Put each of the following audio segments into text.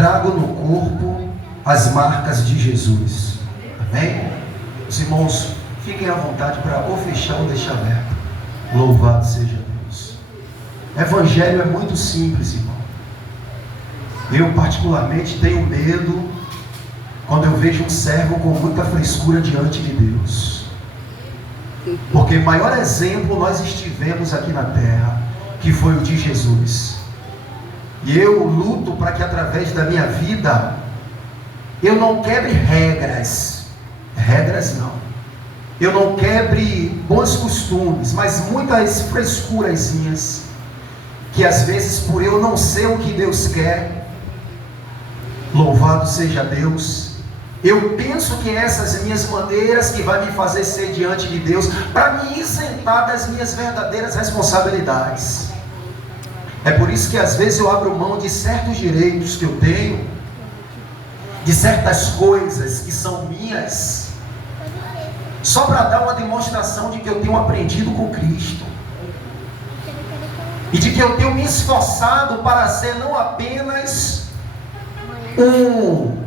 trago no corpo as marcas de Jesus. Amém? Os irmãos, fiquem à vontade para ou fechar ou deixar aberto. Louvado seja Deus. Evangelho é muito simples, irmão. Eu particularmente tenho medo quando eu vejo um servo com muita frescura diante de Deus. Porque o maior exemplo nós estivemos aqui na terra, que foi o de Jesus. E eu luto para que através da minha vida eu não quebre regras. Regras não. Eu não quebre bons costumes, mas muitas frescurazinhas que às vezes por eu não ser o que Deus quer, louvado seja Deus, eu penso que essas minhas maneiras que vai me fazer ser diante de Deus, para me isentar das minhas verdadeiras responsabilidades. É por isso que às vezes eu abro mão de certos direitos que eu tenho, de certas coisas que são minhas, só para dar uma demonstração de que eu tenho aprendido com Cristo. E de que eu tenho me esforçado para ser não apenas um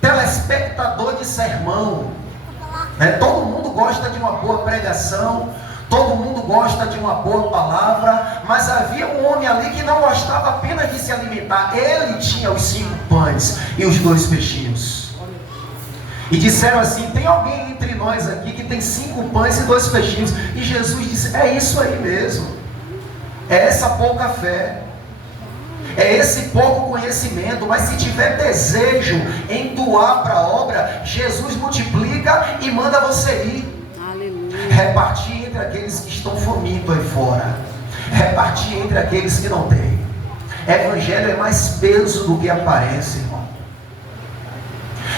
telespectador de sermão. Todo mundo gosta de uma boa pregação, todo mundo gosta de uma boa palavra, mas havia um homem ali que não gostava apenas de se alimentar. Ele tinha os 5 pães e os 2 peixinhos. E disseram assim: tem alguém entre nós aqui que tem 5 pães e 2 peixinhos? E Jesus disse: é isso aí mesmo. É essa pouca fé, é esse pouco conhecimento, mas se tiver desejo em doar para a obra, Jesus multiplica e manda você ir. Aleluia. Repartir entre aqueles que estão famintos aí fora, repartir entre aqueles que não têm. Evangelho é mais peso do que aparência, irmão.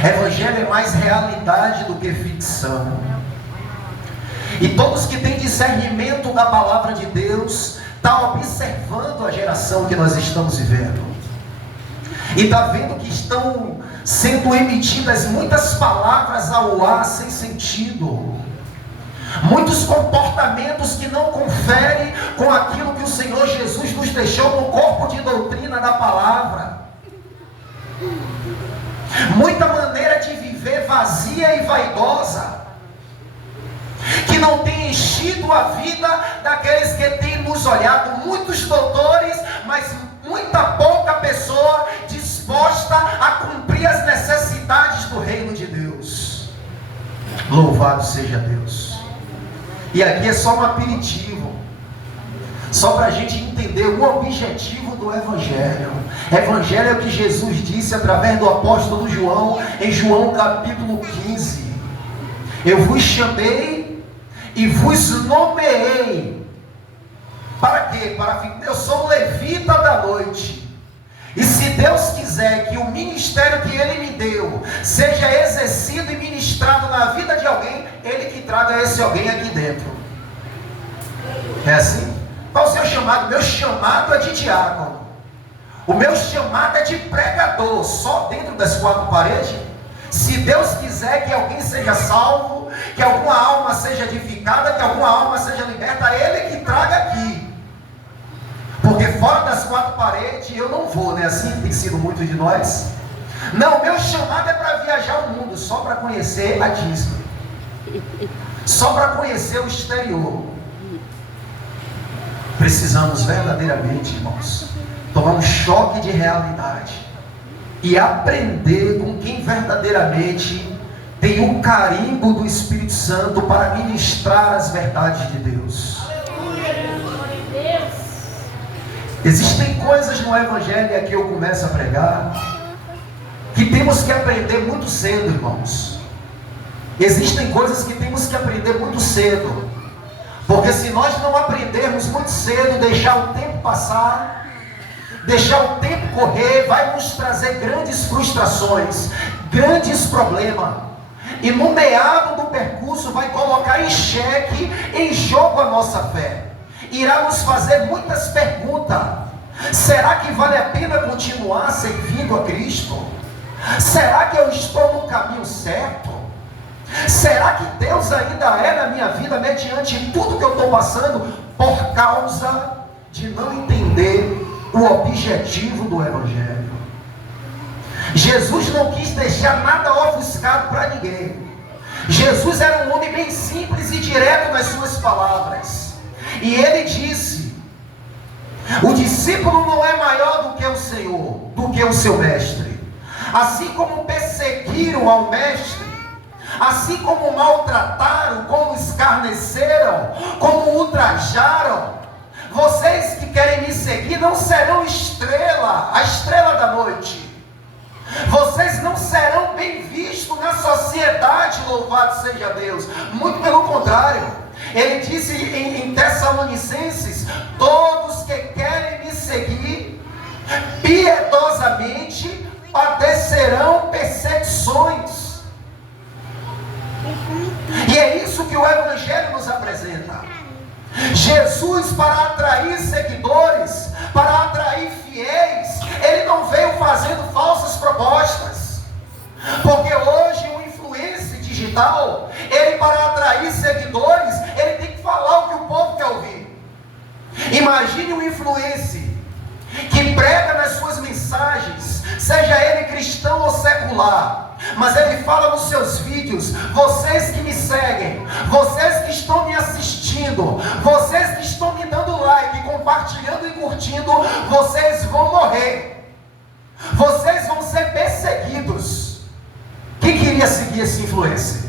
Evangelho é mais realidade do que ficção. E todos que têm discernimento da palavra de Deus está observando a geração que nós estamos vivendo, e está vendo que estão sendo emitidas muitas palavras ao ar sem sentido, muitos comportamentos que não conferem com aquilo que o Senhor Jesus nos deixou no corpo de doutrina da palavra, muita maneira de viver vazia e vaidosa, que não tem enchido a vida daqueles que têm nos olhado, muitos doutores, mas muita pouca pessoa disposta a cumprir as necessidades do reino de Deus. Louvado seja Deus. E aqui é só um aperitivo, só para a gente entender o objetivo do Evangelho. Evangelho é o que Jesus disse através do apóstolo João, em João capítulo 15: eu vos chamei e vos nomeei. Para quê? Eu sou o levita da noite. E se Deus quiser que o ministério que Ele me deu seja exercido e ministrado na vida de alguém, Ele que traga esse alguém aqui dentro. É assim? Qual o seu chamado? Meu chamado é de diácono. O meu chamado é de pregador, só dentro das 4 paredes. Se Deus quiser que alguém seja salvo, que alguma alma seja edificada, que alguma alma seja liberta, Ele que traga aqui. Porque fora das 4 paredes eu não vou, né? Assim tem sido muitos de nós. Não, meu chamado é para viajar o mundo, só para conhecer a Disney, só para conhecer o exterior. Precisamos verdadeiramente, irmãos, tomar um choque de realidade e aprender com quem verdadeiramente tem o carimbo do Espírito Santo para ministrar as verdades de Deus. Existem coisas no Evangelho, e aqui eu começo a pregar, que temos que aprender muito cedo, irmãos. Existem coisas que temos que aprender muito cedo, porque se nós não aprendermos muito cedo, deixar o tempo passar, deixar o tempo correr, vai nos trazer grandes frustrações, grandes problemas. E no meado do percurso vai colocar em xeque, em jogo a nossa fé. Irá nos fazer muitas perguntas. Será que vale a pena continuar servindo a Cristo? Será que eu estou no caminho certo? Será que Deus ainda é na minha vida mediante tudo que eu estou passando, por causa de não entender o objetivo do Evangelho? Jesus não quis deixar nada ofuscado para ninguém. Jesus era um homem bem simples e direto nas suas palavras. E ele disse: o discípulo não é maior do que o Senhor, do que o seu mestre. Assim como perseguiram ao mestre, assim como maltrataram, como escarneceram, como ultrajaram, vocês que querem me seguir não serão a estrela da noite. Vocês não serão bem vistos na sociedade, louvado seja Deus. Muito pelo contrário. Ele disse em Tessalonicenses: todos que querem me seguir piedosamente padecerão perseguições. E é isso que o Evangelho nos apresenta. Jesus, para atrair seguidores, para atrair fiéis, ele não veio fazendo falsas propostas. Porque hoje o influencer digital, ele, para atrair seguidores, ele tem que falar o que o povo quer ouvir. Imagine um influencer que prega nas suas mensagens, seja ele cristão ou secular, mas ele fala nos seus vídeos: vocês que me seguem, vocês que estão me assistindo, vocês que estão me dando like, compartilhando e curtindo, vocês vão morrer, vocês vão ser perseguidos. Quem queria seguir esse influencer?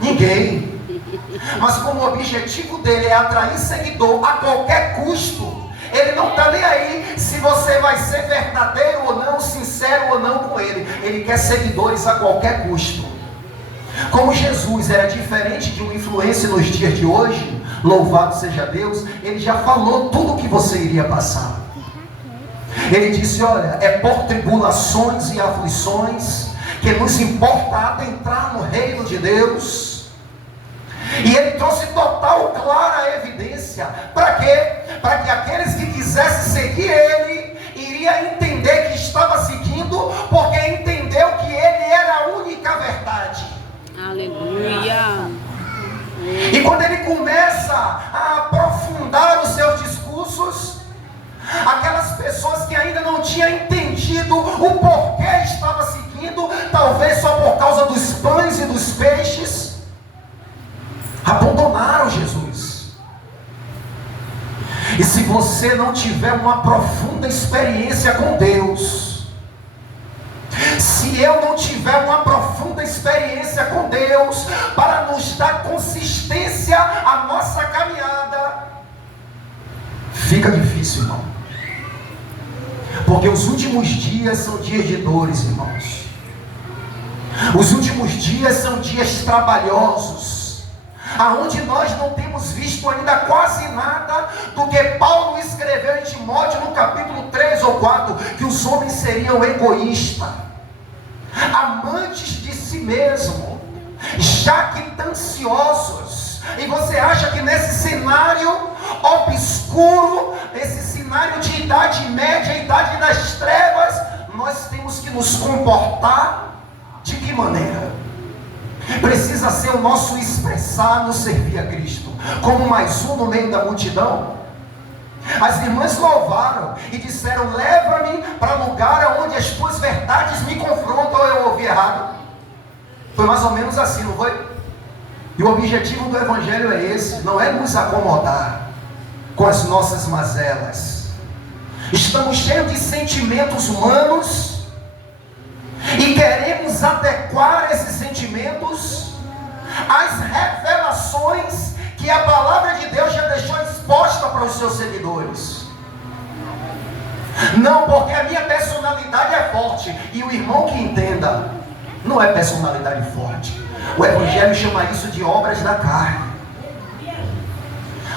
Ninguém. Mas como o objetivo dele é atrair seguidor a qualquer custo, ele não está nem aí se você vai ser verdadeiro ou não, sincero ou não com ele. Ele quer seguidores a qualquer custo. Como Jesus era diferente de um influencer nos dias de hoje, louvado seja Deus, ele já falou tudo o que você iria passar. Ele disse: olha, é por tribulações e aflições que nos importa adentrar no reino de Deus. E ele trouxe total, clara evidência. Para quê? Para que aqueles que quisessem seguir ele, iria entender que estava seguindo, porque entendeu que ele era a única verdade. Aleluia. E quando ele começa a aprofundar os seus discursos, aquelas pessoas que ainda não tinham entendido o porquê estava seguindo, talvez só por causa dos pães e dos peixes, abandonaram Jesus. E se você não tiver uma profunda experiência com Deus, se eu não tiver uma profunda experiência com Deus para nos dar consistência à nossa caminhada, fica difícil, irmão. Porque os últimos dias são dias de dores, irmãos. Os últimos dias são dias trabalhosos, aonde nós não temos visto ainda quase nada do que Paulo escreveu em Timóteo no capítulo 3 ou 4, que os homens seriam egoístas, amantes de si mesmo, jactanciosos. E você acha que nesse cenário obscuro, esse cenário de idade média, idade das trevas, nós temos que nos comportar de que maneira? Precisa ser o nosso expressar no servir a Cristo, como mais um no meio da multidão. As irmãs louvaram e disseram: leva-me para lugar onde as tuas verdades me confrontam. Ou eu ouvi errado? Foi mais ou menos assim, não foi? E o objetivo do Evangelho é esse: não é nos acomodar com as nossas mazelas. Estamos cheios de sentimentos humanos e queremos adequar esses sentimentos às revelações que a palavra de Deus já deixou exposta para os seus seguidores. Não, porque a minha personalidade é forte. E o irmão que entenda, não é personalidade forte. O Evangelho chama isso de obras da carne.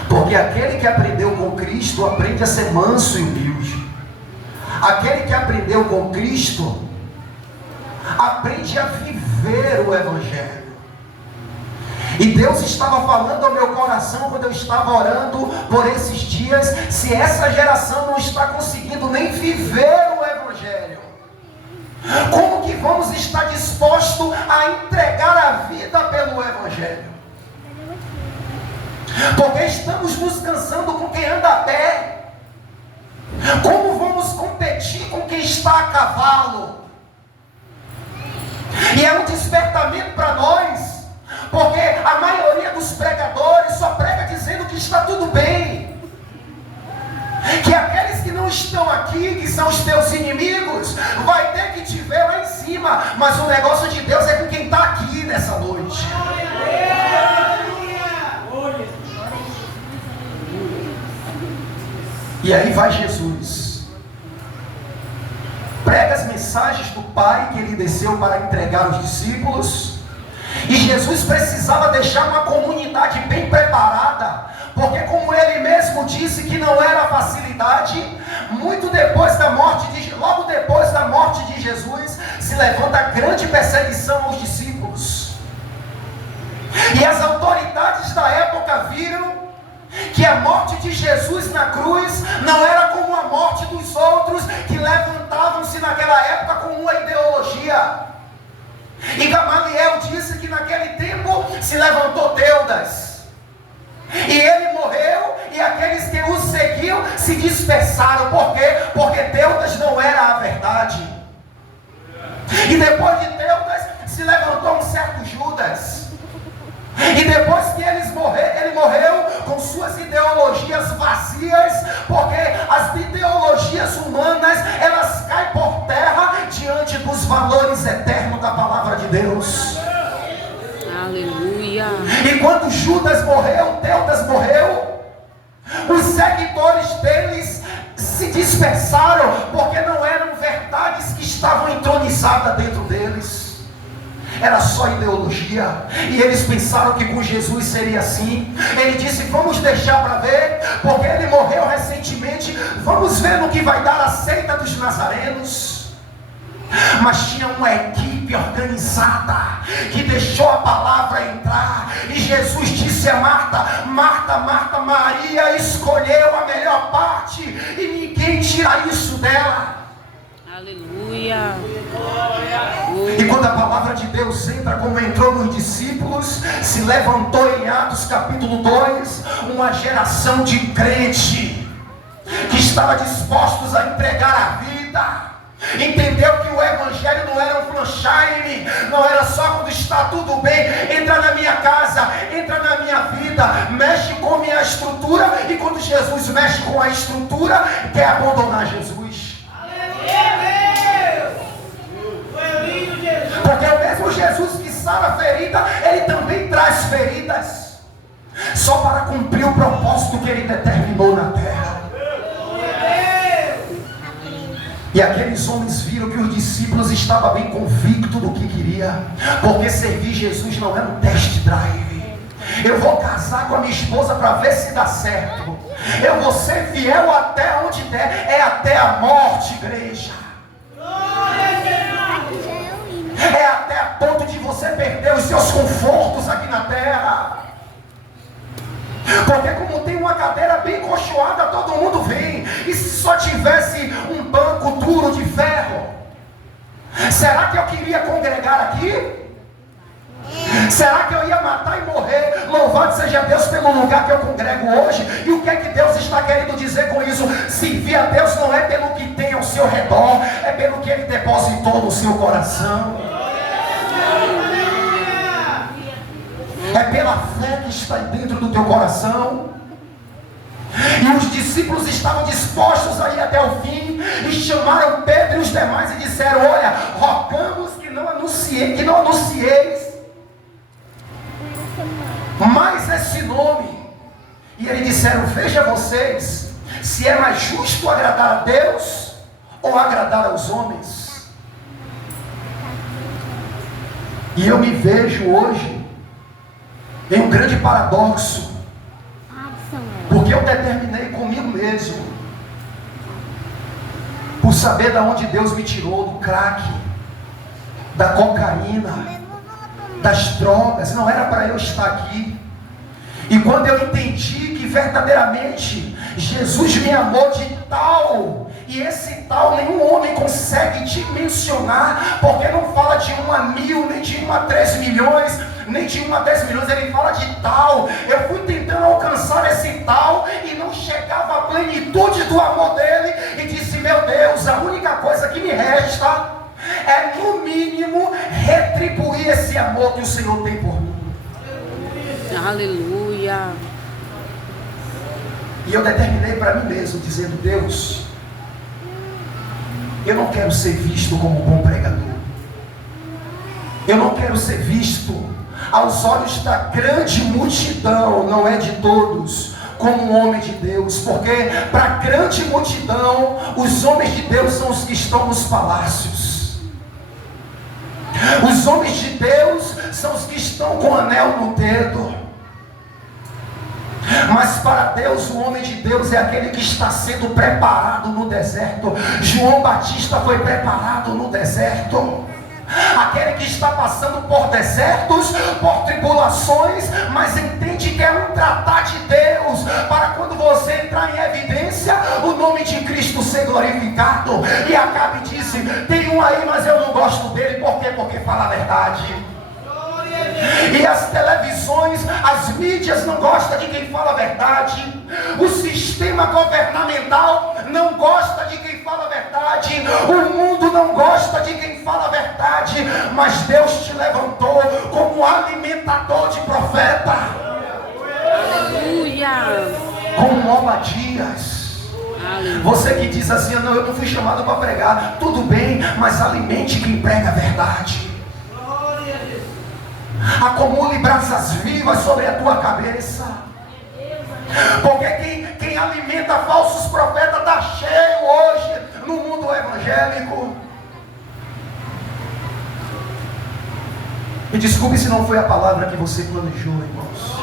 Porque aquele que aprendeu com Cristo aprende a ser manso e humilde. Aquele que aprendeu com Cristo aprende a viver o Evangelho. E Deus estava falando ao meu coração quando eu estava orando por esses dias: se essa geração não está conseguindo nem viver o Evangelho, como que vamos estar dispostos a entregar a vida pelo Evangelho? Porque estamos nos cansando com quem anda a pé. Como vamos competir com quem está a cavalo? está tudo bem. Que aqueles que não estão aqui, que são os teus inimigos, vai ter que te ver lá em cima. Mas o negócio de Deus é com quem está aqui nessa noite. E aí vai Jesus, prega as mensagens do Pai que ele desceu para entregar aos discípulos. E Jesus precisava deixar uma comunidade bem preparada, porque como ele mesmo disse que não era facilidade, muito depois da morte logo depois da morte de Jesus, se levanta grande perseguição aos discípulos. E as autoridades da época viram que a morte de Jesus na cruz não era como a morte dos outros que levantavam-se naquela época com uma ideologia. E Gamaliel disse que naquele tempo se levantou Teudas, e ele morreu, e aqueles que o seguiam se dispersaram. Por quê? Porque Teudas não era a verdade. E depois de Teudas se levantou um certo Judas. E depois que ele morreu com suas ideologias vazias, porque as ideologias humanas, elas caem por terra diante dos valores eternos da palavra de Deus. Aleluia. E quando Judas morreu, Teudas morreu, os seguidores deles se dispersaram, porque não eram verdades que estavam entronizadas dentro deles. Era só ideologia. E eles pensaram que com Jesus seria assim. Ele disse: vamos deixar para ver, porque ele morreu recentemente. Vamos ver no que vai dar a seita dos nazarenos. Mas tinha uma equipe organizada que deixou a palavra entrar. E Jesus disse a Marta: Marta, Marta, Maria escolheu a melhor parte, e ninguém tira isso dela. Aleluia. E quando a palavra de Deus entra como entrou nos discípulos, se levantou em Atos capítulo 2 uma geração de crente que estava dispostos a entregar a vida. Entendeu que o evangelho não era um franchise, não era só quando está tudo bem. Entra na minha casa, entra na minha vida, mexe com a minha estrutura. E quando Jesus mexe com a estrutura, quer abandonar Jesus. Porque o mesmo Jesus que sara a ferida, ele também traz feridas, só para cumprir o propósito que ele determinou na terra. E aqueles homens viram que os discípulos estavam bem convictos do que queria, porque servir Jesus não era um test drive. Eu vou casar com a minha esposa para ver se dá certo. Eu vou ser fiel até onde der, é até a morte, igreja. É até a ponto de você perder os seus confortos aqui na terra. Porque como tem uma cadeira bem colchoada, todo mundo vem. E se só tivesse um banco duro de ferro, será que eu queria congregar aqui? Será que eu ia matar e morrer? Louvado seja Deus pelo lugar que eu congrego hoje. E o que é que Deus está querendo dizer com isso? Servir a Deus não é pelo que tem ao seu redor, é pelo que Ele depositou no seu coração. É pela fé que está dentro do teu coração. E os discípulos estavam dispostos a ir até o fim, e chamaram Pedro e os demais e disseram: olha, rogamos que não anuncieis mais esse nome. E eles disseram: veja vocês, se é mais justo agradar a Deus ou agradar aos homens. E eu me vejo hoje em um grande paradoxo, porque eu determinei comigo mesmo, por saber de onde Deus me tirou, do crack, da cocaína, das drogas. Não era para eu estar aqui. E quando eu entendi que verdadeiramente Jesus me amou de tal, e esse tal nenhum homem consegue dimensionar, porque não fala de 1 a 1000, nem de 1 a 3 milhões, nem de 1 a 10 milhões, ele fala de tal. Eu fui tentando alcançar esse tal e não chegava à plenitude do amor dele, e disse: meu Deus, a única coisa que me resta é no mínimo retribuir esse amor que o Senhor tem por mim. Aleluia. E eu determinei para mim mesmo, dizendo: Deus, eu não quero ser visto como um bom pregador. Eu não quero ser visto aos olhos da grande multidão, não é de todos, como um homem de Deus. Porque para a grande multidão, os homens de Deus são os que estão nos palácios. Os homens de Deus são os que estão com o anel no dedo. Mas para Deus, o homem de Deus é aquele que está sendo preparado no deserto. João Batista foi preparado no deserto. Aquele que está passando por desertos, por tribulações, mas entende que é um tratar de Deus, para quando você entrar em evidência, o nome de Cristo ser glorificado. E Acabe disse: tem um aí, mas eu não gosto dele. Por quê? Porque fala a verdade. E as televisões, as mídias não gostam de quem fala a verdade. O sistema governamental não gosta de quem fala a verdade. O mundo não gosta de quem fala a verdade. Mas Deus te levantou como alimentador de profeta. Aleluia. Como Obadias. Você que diz assim: não, eu não fui chamado para pregar. Tudo bem, mas alimente quem prega a verdade. Acumule brasas vivas sobre a tua cabeça. Porque quem alimenta falsos profetas está cheio hoje no mundo evangélico. Me desculpe se não foi a palavra que você planejou, irmãos.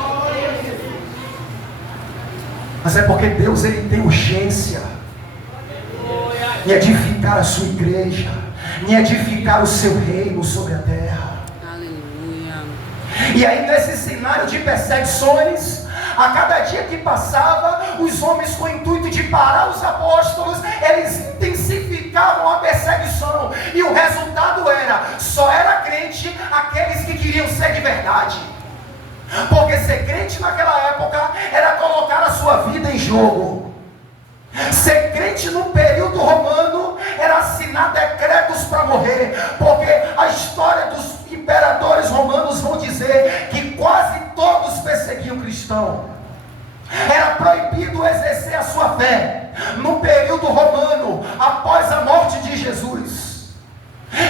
Mas é porque Deus, ele tem urgência em edificar a sua igreja, em edificar o seu reino sobre a terra. E aí, nesse cenário de perseguições, a cada dia que passava, os homens, com o intuito de parar os apóstolos, eles intensificavam a perseguição. E o resultado era: só era crente aqueles que queriam ser de verdade. Porque ser crente naquela época era colocar a sua vida em jogo. Ser crente no período romano era assinar decretos para morrer. Porque a história dos imperadores romanos vão dizer que quase todos perseguiam cristão. Era proibido exercer a sua fé no período romano, após a morte de Jesus.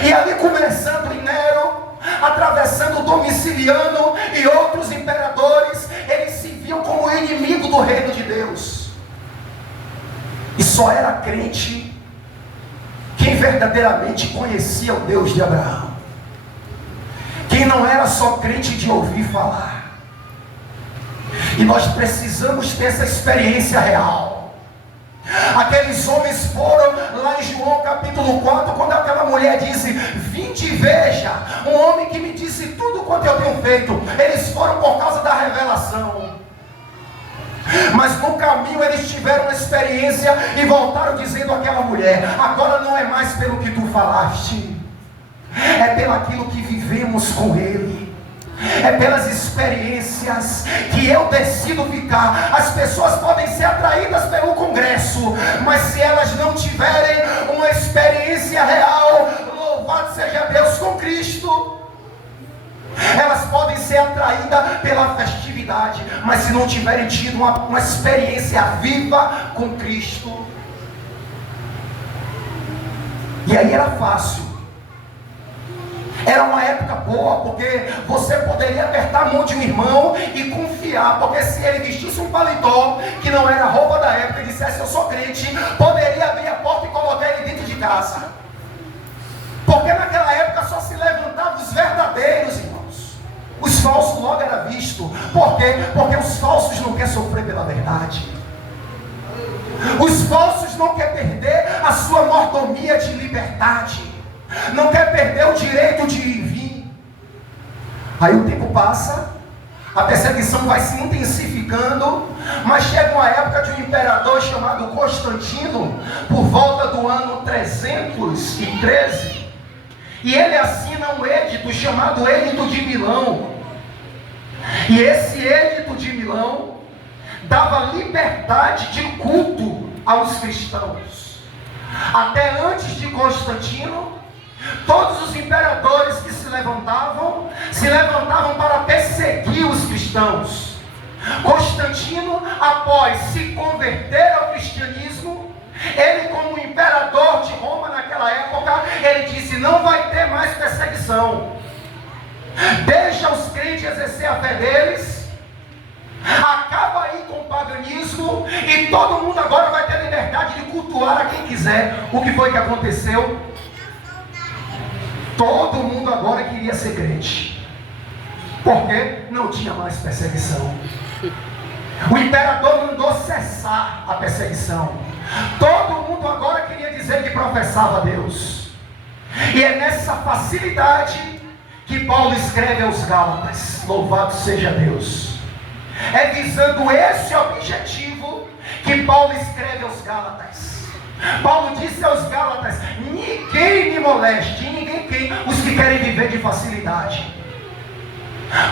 E ali, começando em Nero, atravessando Domiciliano e outros imperadores, eles se viam como inimigo do reino de Deus. E só era crente quem verdadeiramente conhecia o Deus de Abraão. Quem não era só crente de ouvir falar. E nós precisamos ter essa experiência real. Aqueles homens foram lá em João capítulo 4, quando aquela mulher disse: vinde e veja um homem que me disse tudo quanto eu tenho feito. Eles foram por causa da revelação. Mas no caminho eles tiveram uma experiência e voltaram dizendo àquela mulher: agora não é mais pelo que tu falaste, é pelo aquilo que vivemos com Ele. É pelas experiências que eu decido ficar. As pessoas podem ser atraídas pelo congresso, mas se elas não tiverem uma experiência real, louvado seja Deus, com Cristo, elas podem ser atraídas pela festividade, mas se não tiverem tido uma experiência viva com Cristo. E aí era fácil. Era uma época boa, porque você poderia apertar a mão de um irmão e confiar, porque se ele vestisse um paletó, que não era a roupa da época, e dissesse: eu sou crente, poderia abrir a porta e colocar ele dentro de casa. Porque naquela época só se levantavam os verdadeiros, irmãos. Os falsos logo era visto. Por quê? Porque os falsos não querem sofrer pela verdade. Os falsos não querem perder a sua mordomia de liberdade. Não quer perder o direito de vir. Aí o tempo passa, a perseguição vai se intensificando, mas chega uma época de um imperador chamado Constantino, por volta do ano 313, e ele assina um edito chamado Edito de Milão. E esse Edito de Milão dava liberdade de culto aos cristãos. Até antes de Constantino, todos os imperadores que se levantavam para perseguir os cristãos. Constantino, após se converter ao cristianismo, ele, como imperador de Roma naquela época, ele disse: não vai ter mais perseguição, deixa os crentes exercer a fé deles, acaba aí com o paganismo, e todo mundo agora vai ter liberdade de cultuar a quem quiser. O que foi que aconteceu? Todo mundo agora queria ser crente, porque não tinha mais perseguição. O imperador mandou cessar a perseguição. Todo mundo agora queria dizer que professava Deus. E é nessa facilidade que Paulo escreve aos Gálatas. Louvado seja Deus. É visando esse objetivo que Paulo escreve aos Gálatas. Paulo disse aos Gálatas: ninguém me moleste, ninguém quem? Os que querem viver de facilidade.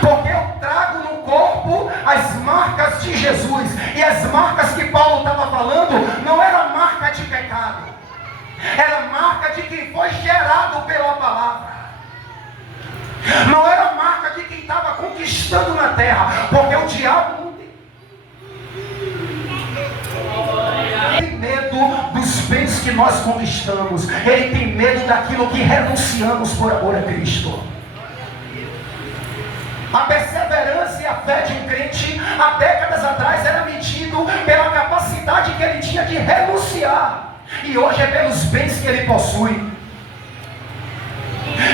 Porque eu trago no corpo as marcas de Jesus. E as marcas que Paulo estava falando não era marca de pecado, era marca de quem foi gerado pela palavra. Não era marca de quem estava conquistando na terra. Porque o diabo não tem medo dos bens que nós conquistamos. Ele tem medo daquilo que renunciamos por amor a Cristo. A perseverança e a fé de um crente, há décadas atrás, era medido pela capacidade que ele tinha de renunciar. E hoje é pelos bens que ele possui.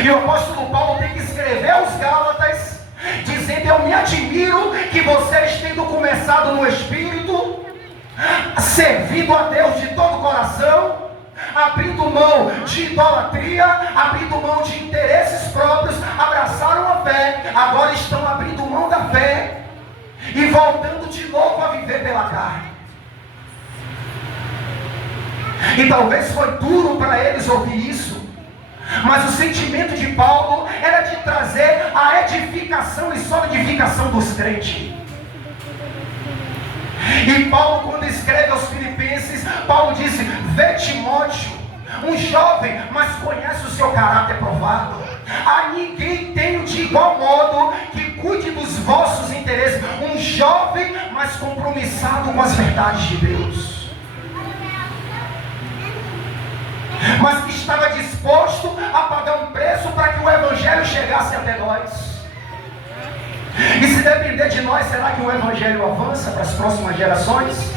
E o apóstolo Paulo tem que escrever aos Gálatas, dizendo: eu me admiro que vocês, tendo começado no Espírito, servindo a Deus de todo o coração, abrindo mão de idolatria, abrindo mão de interesses próprios, abraçaram a fé, agora estão abrindo mão da fé e voltando de novo a viver pela carne. E talvez foi duro para eles ouvir isso, mas o sentimento de Paulo era de trazer a edificação e solidificação dos crentes. E Paulo, quando escreve aos Filipenses, Paulo disse: vê Timóteo, um jovem, mas conhece o seu caráter provado. A ninguém tenho de igual modo que cuide dos vossos interesses. Um jovem, mas compromissado com as verdades de Deus, mas que estava disposto a pagar um preço para que o Evangelho chegasse até nós. E se depender de nós, será que o Evangelho avança para as próximas gerações?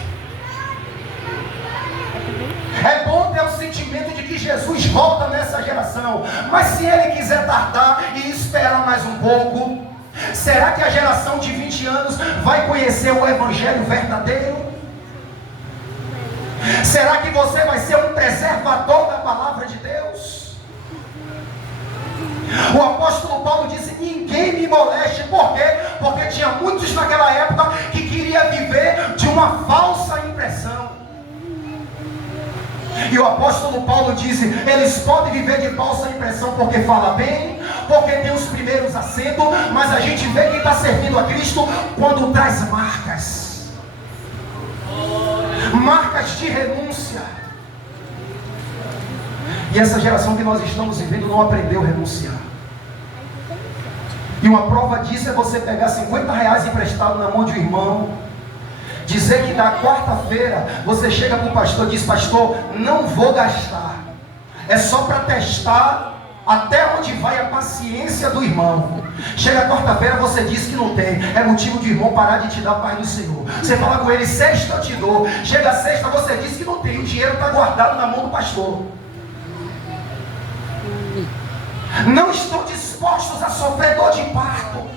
É bom ter o sentimento de que Jesus volta nessa geração, mas se Ele quiser tardar e esperar mais um pouco, será que a geração de 20 anos vai conhecer o Evangelho verdadeiro? Será que você vai ser um preservador da palavra de Deus? O apóstolo Paulo disse: ninguém me moleste. Por quê? Porque tinha muitos naquela época que queriam viver de uma falsa impressão. E o apóstolo Paulo disse: eles podem viver de falsa impressão porque fala bem, porque tem os primeiros assentos, mas a gente vê quem está servindo a Cristo quando traz marcas, marcas de renúncia. E essa geração que nós estamos vivendo não aprendeu a renunciar. E uma prova disso é você pegar 50 reais emprestado na mão de um irmão, dizer que na quarta-feira você chega para o pastor e diz: pastor, não vou gastar, é só para testar até onde vai a paciência do irmão. Chega quarta-feira, você diz que não tem, é motivo de irmão parar de te dar a paz do Senhor. Você fala com ele: sexta eu te dou. Chega sexta, você diz que não tem, o dinheiro está guardado na mão do pastor. Não estão dispostos a sofrer dor de parto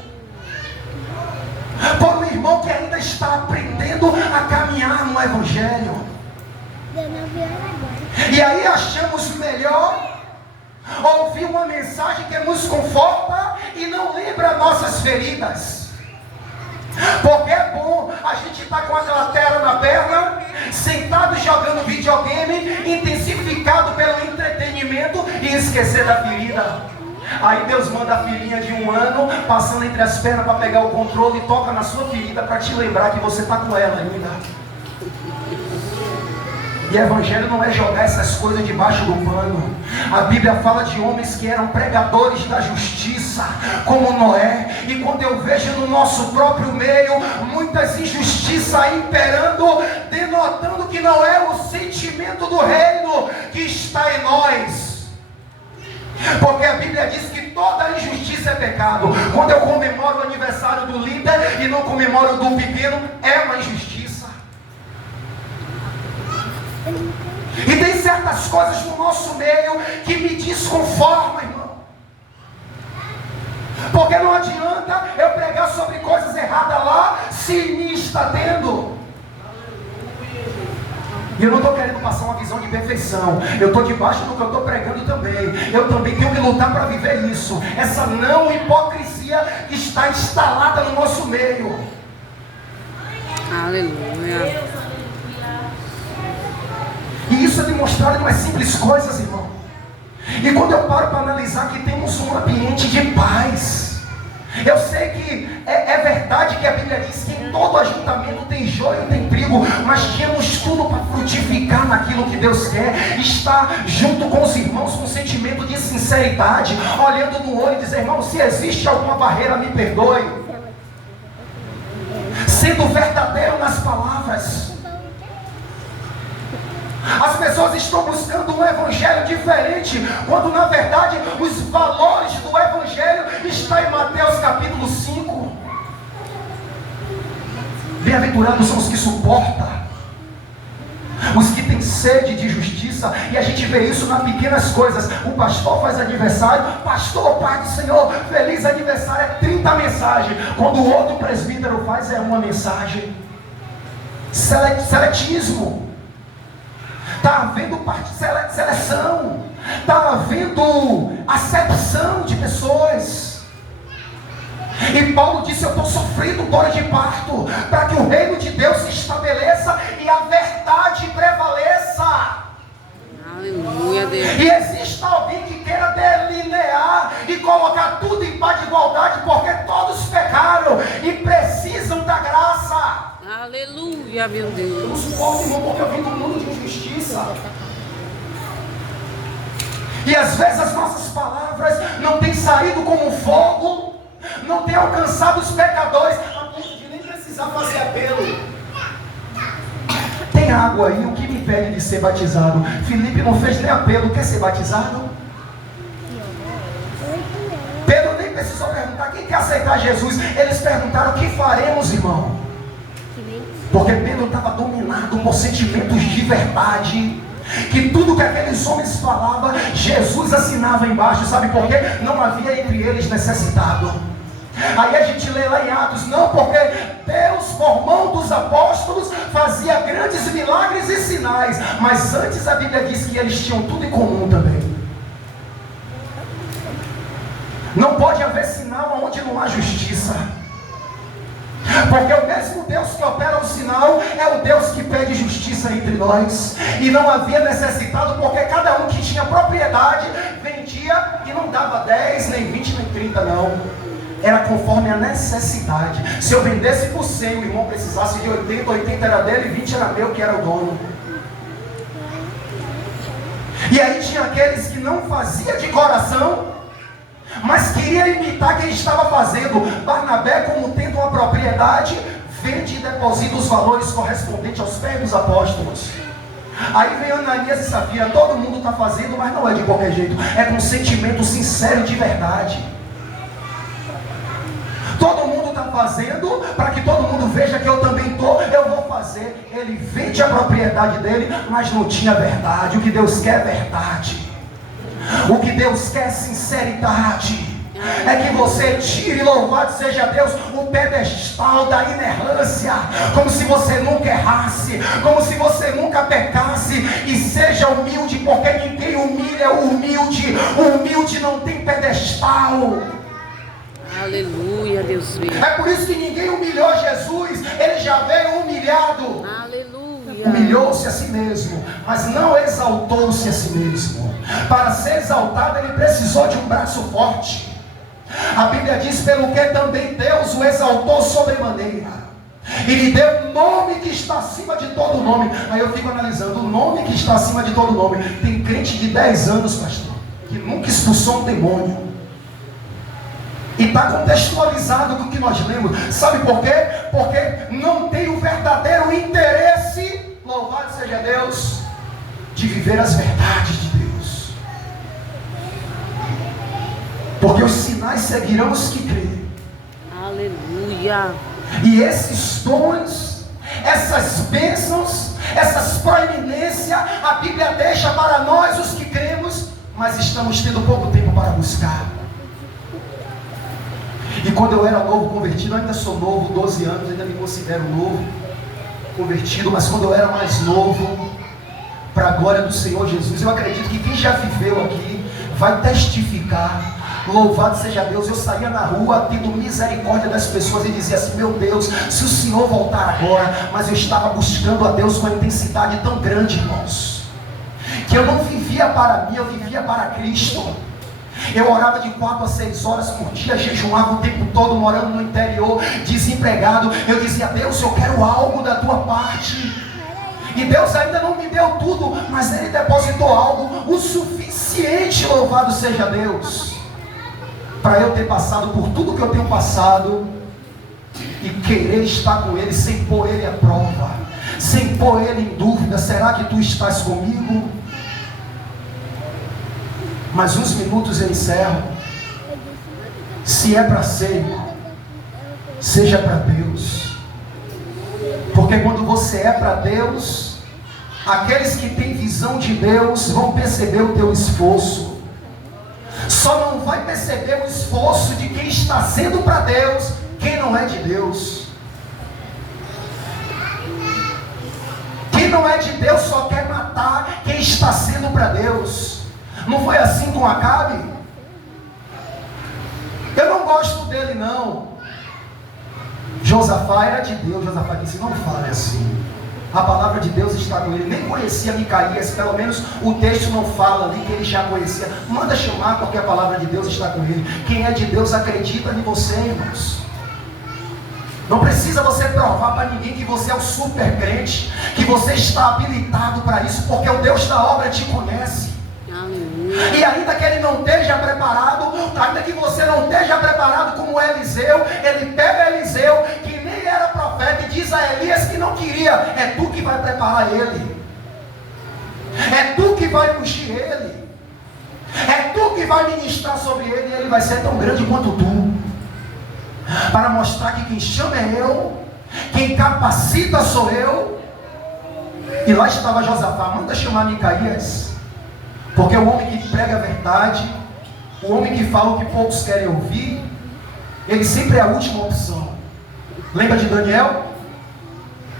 por um irmão que ainda está aprendendo a caminhar no Evangelho. E aí achamos melhor ouvir uma mensagem que nos conforta e não lembra nossas feridas. Porque é bom a gente estar com aquela tela na perna, sentado jogando videogame, intensificado pelo entretenimento e esquecer da ferida. Aí Deus manda a filhinha de 1 ano passando entre as pernas para pegar o controle e toca na sua ferida para te lembrar que você está com ela ainda. E evangelho não é jogar essas coisas debaixo do pano. A Bíblia fala de homens que eram pregadores da justiça, como Noé. E quando eu vejo no nosso próprio meio muitas injustiças imperando, denotando que não é o sentimento do reino que está em nós. Porque a Bíblia diz que toda injustiça é pecado. Quando eu comemoro o aniversário do líder e não comemoro do pequeno, é uma injustiça. E tem certas coisas no nosso meio que me desconformam, irmão. Porque não adianta eu pregar sobre coisas erradas lá, se em mim está tendo. E eu não estou querendo passar uma visão de perfeição. Eu estou debaixo do que eu estou pregando também. Eu também tenho que lutar para viver isso. Essa não hipocrisia que está instalada no nosso meio. Aleluia. E isso é demonstrado em umas simples coisas, irmão. E quando eu paro para analisar que temos um ambiente de paz. Eu sei que é verdade que a Bíblia diz que em todo ajuntamento tem joio e tem trigo, mas tínhamos tudo para frutificar naquilo que Deus quer. Estar junto com os irmãos com um sentimento de sinceridade, olhando no olho e dizer: irmão, se existe alguma barreira, me perdoe. Sendo verdadeiro nas palavras. As pessoas estão buscando um evangelho diferente, quando na verdade os valores do evangelho estão em Mateus capítulo 5. Bem-aventurados são os que suportam, os que têm sede de justiça. E a gente vê isso nas pequenas coisas. O pastor faz aniversário, pastor, Pai do Senhor, feliz aniversário, é 30 mensagens. Quando o outro presbítero faz, é uma mensagem. Seletismo. Está havendo seleção, está havendo acepção de pessoas. E Paulo disse: eu estou sofrendo dor de parto, para que o reino de Deus se estabeleça e a verdade prevaleça. Aleluia, Deus. E existe alguém que queira delinear e colocar tudo em paz de igualdade, porque todos pecaram e precisam da graça. Aleluia, meu Eu não Deus. suporto, irmão, porque eu vim do mundo de injustiça. E às vezes as nossas palavras não têm saído como fogo, não têm alcançado os pecadores, a ponto de nem precisar fazer apelo. Tem água aí, o que me impede de ser batizado? Filipe não fez nem apelo, quer ser batizado? Pedro nem precisou perguntar, quem quer aceitar Jesus? Eles perguntaram, o que faremos, irmão? Porque Pedro estava dominado por sentimentos de verdade, que tudo que aqueles homens falavam, Jesus assinava embaixo. Sabe por quê? Não havia entre eles necessitado. Aí a gente lê lá em Atos, não, porque Deus, por mão dos apóstolos, fazia grandes milagres e sinais. Mas antes a Bíblia diz que eles tinham tudo em comum também. Não pode haver sinal onde não há justiça. Porque o mesmo Deus que opera o sinal é o Deus que pede justiça entre nós. E não havia necessitado, porque cada um que tinha propriedade vendia e não dava 10, nem 20, nem 30 não. Era conforme a necessidade. Se eu vendesse por 100, o irmão precisasse de 80, 80 era dele e 20 era meu, que era o dono. E aí tinha aqueles que não faziam de coração, mas queria imitar quem estava fazendo. Barnabé, como tendo uma propriedade, vende e deposita os valores correspondentes aos pés dos apóstolos. Aí vem Ananias e Safira, todo mundo está fazendo, mas não é de qualquer jeito, é com sentimento sincero de verdade. Todo mundo está fazendo, para que todo mundo veja que eu também estou, eu vou fazer. Ele vende a propriedade dele, mas não tinha verdade. O que Deus quer é verdade. O que Deus quer é sinceridade. É que você tire, louvado seja Deus, o pedestal da inerrância, como se você nunca errasse, como se você nunca pecasse, e seja humilde, porque ninguém humilha é o humilde. O humilde não tem pedestal. Aleluia, Deus meu. É por isso que ninguém humilhou Jesus, ele já veio humilhado. Aleluia. Humilhou-se a si mesmo, mas não exaltou-se a si mesmo. Para ser exaltado, ele precisou de um braço forte. A Bíblia diz, pelo que também Deus o exaltou sobremaneira. E lhe deu um nome que está acima de todo nome. Aí eu fico analisando, o nome que está acima de todo nome. Tem crente de 10 anos, pastor, que nunca expulsou um demônio. E está contextualizado com o que nós lemos. Sabe por quê? Porque não tem o verdadeiro interesse, louvado seja Deus, de viver as verdades de Deus. Porque os sinais seguirão os que creem. Aleluia. E esses dons, essas bênçãos, essas proeminências, a Bíblia deixa para nós os que cremos, mas estamos tendo pouco tempo para buscar. E quando eu era novo convertido, eu ainda sou novo, 12 anos, ainda me considero novo convertido, mas quando eu era mais novo, para a glória do Senhor Jesus, eu acredito que quem já viveu aqui vai testificar. Louvado seja Deus. Eu saía na rua tendo misericórdia das pessoas e dizia assim: meu Deus, se o Senhor voltar agora. Mas eu estava buscando a Deus com uma intensidade tão grande, irmãos, que eu não vivia para mim, eu vivia para Cristo. Eu orava de 4 a 6 horas por dia, jejuava o tempo todo, morando no interior, desempregado. Eu dizia: Deus, eu quero algo da tua parte. E Deus ainda não me deu tudo, mas Ele depositou algo o suficiente, louvado seja Deus, para eu ter passado por tudo que eu tenho passado e querer estar com Ele sem pôr Ele à prova, sem pôr Ele em dúvida. Será que tu estás comigo? Mais uns minutos eu encerro. Se é para ser, irmão, seja para Deus. Porque quando você é para Deus, aqueles que têm visão de Deus vão perceber o teu esforço. Só não vai perceber o esforço de quem está sendo para Deus, quem não é de Deus. Quem não é de Deus só quer matar quem está sendo para Deus. Não foi assim com Acabe? Eu não gosto dele não. Josafá era de Deus. Josafá disse: não fale assim. A palavra de Deus está com ele. Nem conhecia Micaías, pelo menos o texto não fala ali que ele já conhecia. Manda chamar, porque a palavra de Deus está com ele. Quem é de Deus acredita em você, irmãos. Não precisa você provar para ninguém que você é o super crente, que você está habilitado para isso, porque o Deus da obra te conhece. E ainda que ele não esteja preparado, ainda que você não esteja preparado como Eliseu, ele pega Eliseu, que nem era profeta, e diz a Elias que não queria: é tu que vai preparar ele, é tu que vai ungir ele, é tu que vai ministrar sobre ele, e ele vai ser tão grande quanto tu, para mostrar que quem chama é eu, quem capacita sou eu. E lá estava Josafá: manda chamar Micaías. Porque o homem que prega a verdade, o homem que fala o que poucos querem ouvir, ele sempre é a última opção. Lembra de Daniel?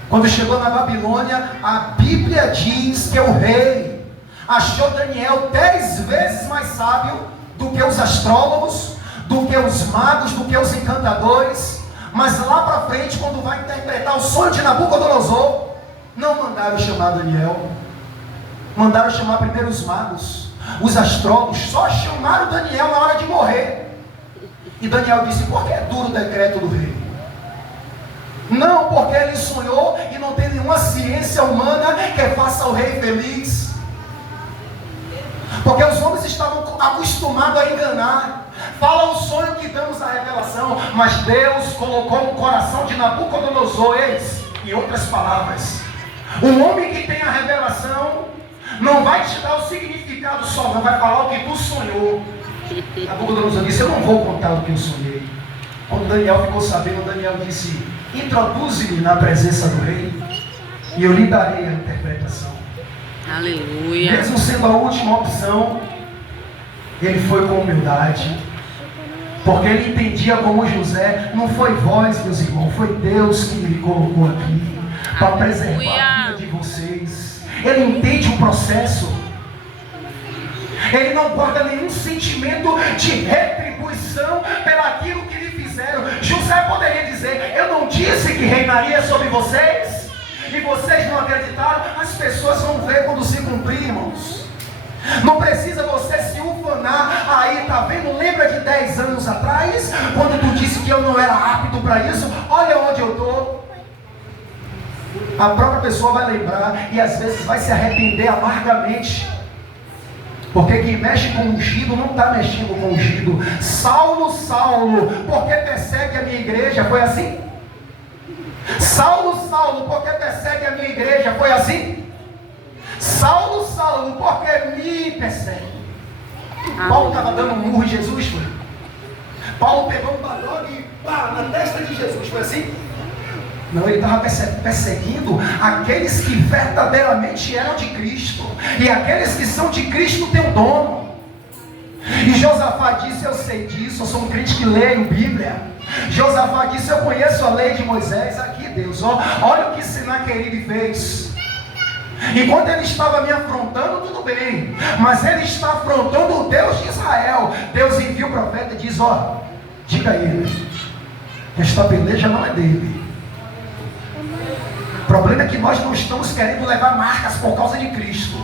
Quando chegou na Babilônia, a Bíblia diz que o rei achou Daniel 10 vezes mais sábio do que os astrólogos, do que os magos, do que os encantadores. Mas lá para frente, quando vai interpretar o sonho de Nabucodonosor, não mandaram chamar Daniel. Mandaram chamar primeiro os magos, os astrólogos. Só chamaram Daniel na hora de morrer. E Daniel disse: por que é duro o decreto do rei? Não, porque ele sonhou e não tem nenhuma ciência humana que faça o rei feliz. Porque os homens estavam acostumados a enganar. Fala o sonho que damos a revelação, mas Deus colocou no coração de Nabucodonosor, eis, em outras palavras, o homem que tem a revelação não vai te dar o significado só, não vai falar o que tu sonhou. Nabucodonosor disse: eu não vou contar o que eu sonhei. Quando Daniel ficou sabendo, Daniel disse: introduze-me na presença do rei e eu lhe darei a interpretação. Aleluia. Mesmo sendo a última opção, ele foi com humildade, porque ele entendia como José: não foi vós, meus irmãos, foi Deus que me colocou aqui para preservar a vida de vocês. Ele entende o processo. Ele não guarda nenhum sentimento de retribuição pelaquilo que lhe fizeram. José poderia dizer: eu não disse que reinaria sobre vocês, e vocês não acreditaram. As pessoas vão ver quando se cumprir, irmãos. Não precisa você se ufanar. Aí, tá vendo? Lembra de 10 anos atrás, quando tu disse que eu não era apto para isso? Olha onde eu estou. A própria pessoa vai lembrar e às vezes vai se arrepender amargamente. Porque quem mexe com ungido não está mexendo com ungido. Saulo, Saulo, porque persegue a minha igreja? Foi assim? Saulo, Saulo, porque persegue a minha igreja? Foi assim? Saulo, Saulo, porque me persegue? Paulo estava dando um murro em Jesus, foi? Paulo pegou um badogue e pá, na testa de Jesus, foi assim? Não, ele estava perseguindo aqueles que verdadeiramente eram de Cristo. E aqueles que são de Cristo têm um dono. E Josafá disse: eu sei disso, eu sou um crente que leio Bíblia. Josafá disse: eu conheço a lei de Moisés. Aqui, Deus, ó, olha o que Senaqueribe fez. E quando ele estava me afrontando, tudo bem, mas ele está afrontando o Deus de Israel. Deus envia o profeta e diz: ó, diga a ele, esta peleja não é dele. O problema é que nós não estamos querendo levar marcas por causa de Cristo.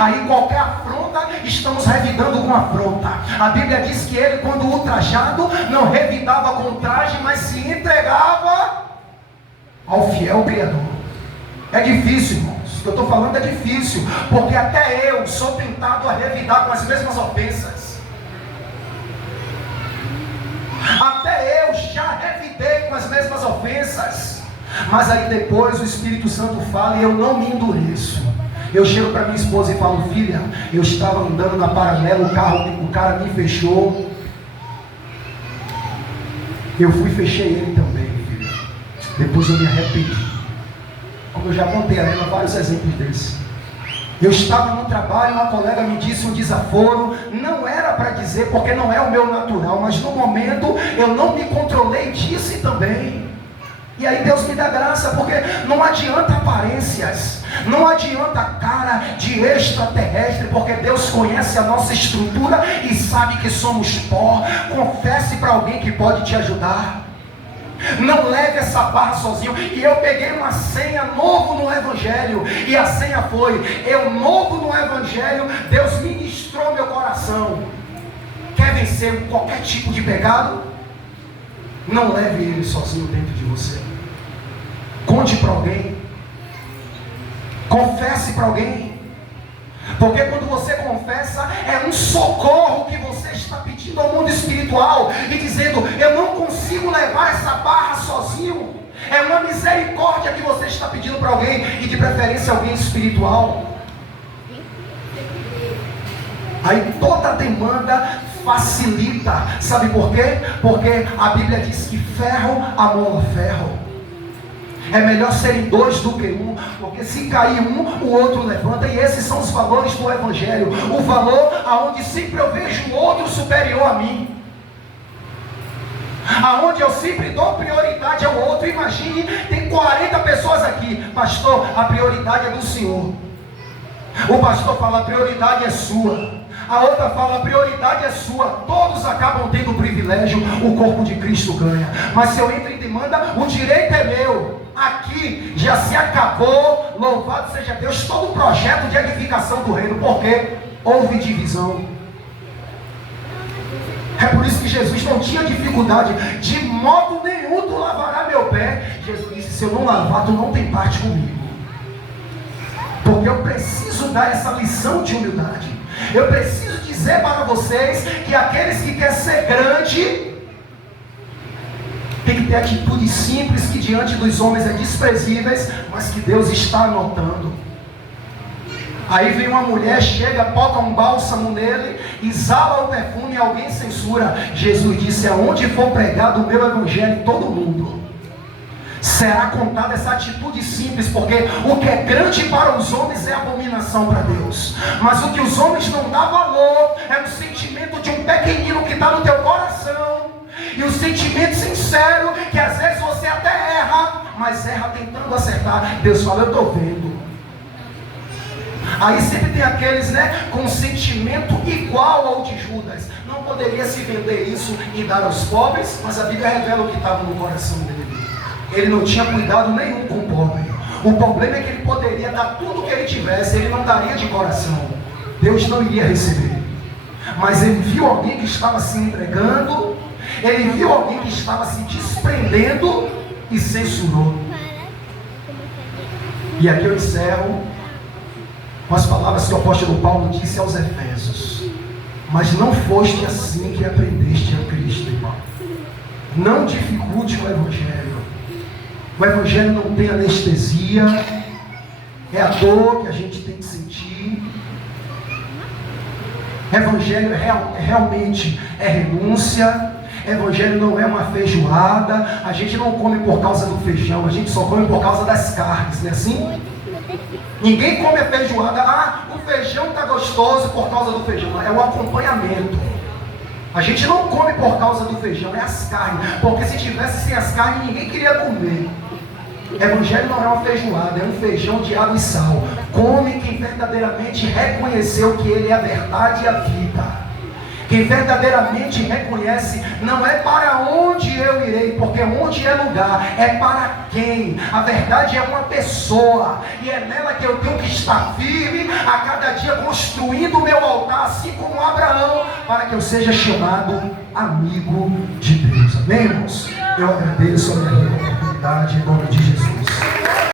Aí qualquer afronta, estamos revidando com afronta. A Bíblia diz que ele, quando ultrajado, não revidava com traje, mas se entregava ao fiel Criador. É difícil, irmãos. O que eu estou falando é difícil, porque até eu sou tentado a revidar com as mesmas ofensas. Até eu já revidei com as mesmas ofensas. Mas aí depois o Espírito Santo fala e eu não me endureço. Eu chego para minha esposa e falo: filha, eu estava andando na paralela, o cara me fechou. Eu fui e fechei ele também, filha. Depois eu me arrependi. Como eu já contei a ela vários exemplos desses. Eu estava no trabalho, uma colega me disse um desaforo. Não era para dizer, porque não é o meu natural, mas no momento eu não me controlei, disse também. E aí Deus me dá graça, porque não adianta aparências, não adianta cara de extraterrestre, porque Deus conhece a nossa estrutura e sabe que somos pó. Confesse para alguém que pode te ajudar. Não leve essa barra sozinho. E eu peguei uma senha novo no Evangelho, e a senha foi: eu novo no Evangelho, Deus ministrou meu coração. Quer vencer qualquer tipo de pecado? Não leve ele sozinho dentro de você. Conte para alguém. Confesse para alguém. Porque quando você confessa, é um socorro que você está pedindo ao mundo espiritual e dizendo: eu não consigo levar essa barra sozinho. É uma misericórdia que você está pedindo para alguém, e de preferência alguém espiritual. Aí toda demanda facilita. Sabe por quê? Porque a Bíblia diz que ferro amola ferro. É melhor serem dois do que um, porque se cair um, o outro levanta. E esses são os valores do Evangelho. O valor aonde sempre eu vejo o outro superior a mim, aonde eu sempre dou prioridade ao outro. Imagine, tem 40 pessoas aqui: pastor, a prioridade é do Senhor. O pastor fala: a prioridade é sua. A outra fala: a prioridade é sua. Todos acabam tendo o privilégio, o corpo de Cristo ganha. Mas se eu entro em demanda, o direito é meu. Aqui já se acabou, louvado seja Deus, todo o projeto de edificação do reino, porque houve divisão. É por isso que Jesus não tinha dificuldade: de modo nenhum tu lavará meu pé. Jesus disse: se eu não lavar, tu não tem parte comigo. Porque eu preciso dar essa lição de humildade. Eu preciso dizer para vocês que aqueles que querem ser grande tem que ter atitudes simples, que diante dos homens é desprezíveis, mas que Deus está anotando. Aí vem uma mulher, chega, bota um bálsamo nele, exala o perfume e alguém censura. Jesus disse: aonde for pregado o meu evangelho, todo mundo será contada essa atitude simples, porque o que é grande para os homens é abominação para Deus. Mas o que os homens não dão valor é o sentimento de um pequenino que está no teu coração, e o sentimento sincero, que às vezes você até erra, mas erra tentando acertar. Deus fala: eu estou vendo. Aí sempre tem aqueles, com um sentimento igual ao de Judas. Não poderia se vender isso e dar aos pobres, mas a Bíblia revela o que estava no coração dele. Ele não tinha cuidado nenhum com o pobre. O problema é que ele poderia dar tudo o que ele tivesse, ele não daria de coração. Deus não iria receber. Mas ele viu alguém que estava se entregando, ele viu alguém que estava se desprendendo e censurou. E aqui eu encerro com as palavras que o apóstolo Paulo disse aos Efésios: mas não foste assim que aprendeste a Cristo, irmão. Não dificulte o Evangelho. O Evangelho não tem anestesia, é a dor que a gente tem que sentir. Evangelho realmente é renúncia. Evangelho não é uma feijoada. A gente não come por causa do feijão, a gente só come por causa das carnes, não é assim? Ninguém come a feijoada. Ah, o feijão está gostoso por causa do feijão. É o acompanhamento. A gente não come por causa do feijão, é as carnes. Porque se tivesse sem as carnes, ninguém queria comer. Evangelho não é uma feijoada, é um feijão de água e sal. Come quem verdadeiramente reconheceu que Ele é a verdade e a vida. Quem verdadeiramente reconhece, não é para onde eu irei, porque onde é lugar, é para quem. A verdade é uma pessoa, e é nela que eu tenho que estar firme, a cada dia construindo o meu altar, assim como Abraão, para que eu seja chamado amigo de Deus. Amém, irmãos? Eu agradeço a minha vida.